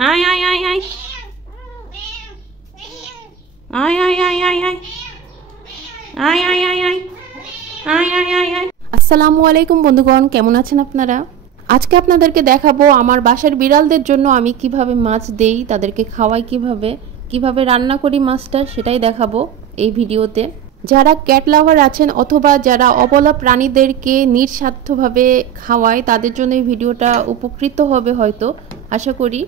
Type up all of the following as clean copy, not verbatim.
আয় আয় আয় আয় আয় আয় আয় আয় আয় আয় আয় আয় আয় আয় আয় আয় আয়। আসসালামু আলাইকুম বন্ধুগণ, কেমন আছেন আপনারা? আজকে আপনাদেরকে দেখাবো আমার বাসার বিড়ালদের জন্য আমি কিভাবে মাছ দেই, তাদেরকে খাওয়াই কিভাবে রান্না করি মাছটা, সেটাই দেখাবো এই ভিডিওতে। যারা ক্যাট লাভার আছেন অথবা যারা অবলা প্রাণীদেরকে নিঃস্বার্থভাবে খাওয়ায় তাদের জন্য এই ভিডিওটা উপকৃত হবে হয়তো, আশা করি।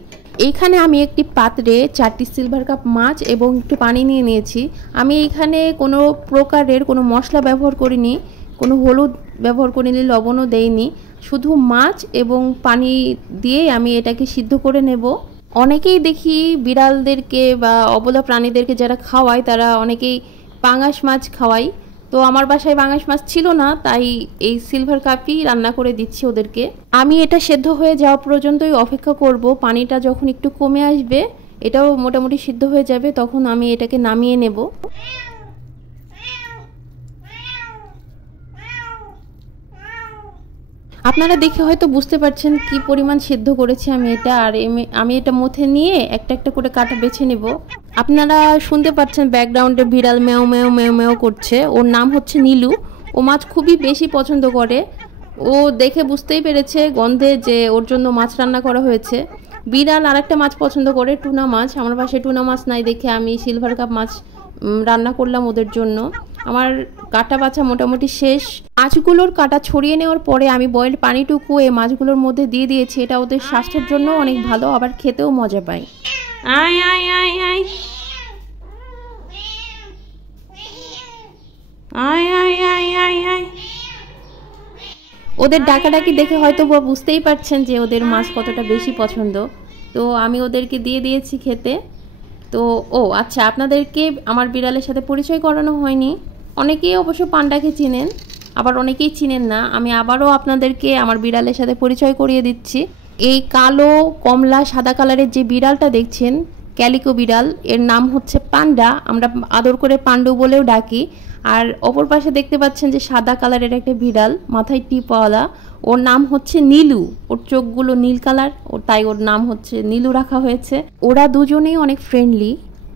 এইখানে আমি একটি পাত্রে 4টি সিলভার কাপ মাছ এবং একটু পানি নিয়ে নিয়েছি। আমি এইখানে কোনো প্রকারের কোনো মশলা ব্যবহার করিনি, কোনো হলুদ ব্যবহার করিনি, লবণও দেইনি, শুধু মাছ এবং পানি দিয়ে আমি এটাকে সিদ্ধ করে নেব। অনেকেই দেখি বিড়ালদেরকে বা অবলা প্রাণীদেরকে যারা খাওয়ায় তারা অনেকেই পাঙাশ মাছ খাওয়াই। তো আমার বাসায় পাঙাশ মাছ ছিল না, তাই এই সিলভার কাপই রান্না করে দিচ্ছি ওদেরকে। আমি এটা সেদ্ধ হয়ে যাওয়া পর্যন্তই অপেক্ষা করব। পানিটা যখন একটু কমে আসবে, এটাও মোটামুটি সিদ্ধ হয়ে যাবে, তখন আমি এটাকে নামিয়ে নেব। আপনারা দেখে হয়তো বুঝতে পারছেন কি পরিমাণ সিদ্ধ করেছি আমি এটা। আর আমি এটা মুখে নিয়ে একটা একটা করে কাটা বেছে নেব। আপনারা শুনতে পাচ্ছেন ব্যাকগ্রাউন্ডে বিড়াল ম্যাও ম্যাও ম্যাও ম্যাও করছে। ওর নাম হচ্ছে নীলু। ও মাছ খুবই বেশি পছন্দ করে। ও দেখে বুঝতেই পেরেছে গন্ধে যে ওর জন্য মাছ রান্না করা হয়েছে। বিড়াল আরেকটা মাছ পছন্দ করে, টুনা মাছ। আমার পাশে টুনা মাছ নাই দেখে আমি সিলভার কাপ মাছ রান্না করলাম ওদের জন্য। আমার কাটা বাছা মোটামুটি শেষ। মাছগুলোর কাটা ছড়িয়ে নেওয়ার পরে আমি বয়েলড পানিটুকু এই মাছগুলোর মধ্যে দিয়ে দিয়েছি। এটা ওদের স্বাস্থ্যের জন্য অনেক ভালো, আবার খেতেও মজা পায়। আয় আয় আয় আয় আয় আয় আয় আয় আয়। ওদের ডাকাডাকি দেখে হয়তো বুঝতেই পারছেন যে ওদের মাছ কতটা বেশি পছন্দ। তো আমি ওদেরকে দিয়ে দিয়েছি খেতে। তো আচ্ছা, আপনাদেরকে আমার বিড়ালের সাথে পরিচয় করানো হয়নি। অনেকেই অবশ্য পান্ডাকে চিনেন, আবার অনেকেই চিনেন না। আমি আবারও আপনাদেরকে আমার বিড়ালের সাথে পরিচয় করিয়ে দিচ্ছি। এই কালো কমলা সাদা কালারের যে বিড়ালটা দেখছেন, ক্যালিকো বিড়াল, এর নাম হচ্ছে পান্ডা। আমরা আদর করে পান্ডু বলেও ডাকি। আর অপর পাশে দেখতে পাচ্ছেন যে সাদা কালারের একটা বিড়াল, মাথায় টিপওয়ালা, ওর নাম হচ্ছে নীলু। ওর চোখগুলো নীল কালার, তাই ওর নাম হচ্ছে নীলু রাখা হয়েছে। ওরা দুজনেই অনেক ফ্রেন্ডলি,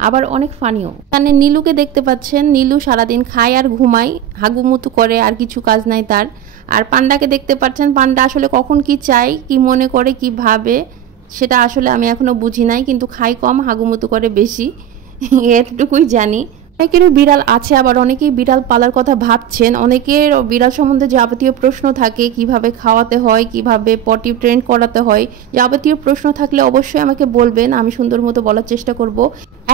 আবার অনেক ফানিও। এখানে নীলুকে দেখতে পাচ্ছেন। নীলু সারাদিন খায় আর ঘুমায়, হাগুমুতু করে, আর কিছু কাজ নাই তার। আর পান্ডাকে দেখতে পাচ্ছেন। পান্ডা আসলে কখন কি চায়, কি মনে করে, কি ভাবে, সেটা আসলে আমি এখনো বুঝি নাই, কিন্তু খাই কম, হাগুমুতু করে বেশি, এতটুকুই জানি। অনেকেরও বিড়াল আছে, আবার অনেকেই বিড়াল পালার কথা ভাবছেন। অনেকের বিড়াল সম্বন্ধে যাবতীয় প্রশ্ন থাকে, কিভাবে খাওয়াতে হয়, কিভাবে পটি ট্রেন করাতে হয়। যাবতীয় প্রশ্ন থাকলে অবশ্যই আমাকে বলবেন, আমি সুন্দর মতো বলার চেষ্টা করব।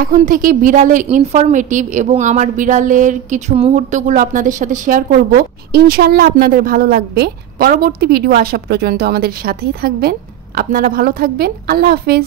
এখন থেকে বিড়ালের ইনফরমেটিভ এবং আমার বিড়ালের কিছু মুহূর্তগুলো আপনাদের সাথে শেয়ার করব। ইনশাল্লাহ আপনাদের ভালো লাগবে। পরবর্তী ভিডিও আসা পর্যন্ত আমাদের সাথেই থাকবেন। আপনারা ভালো থাকবেন। আল্লাহ হাফেজ।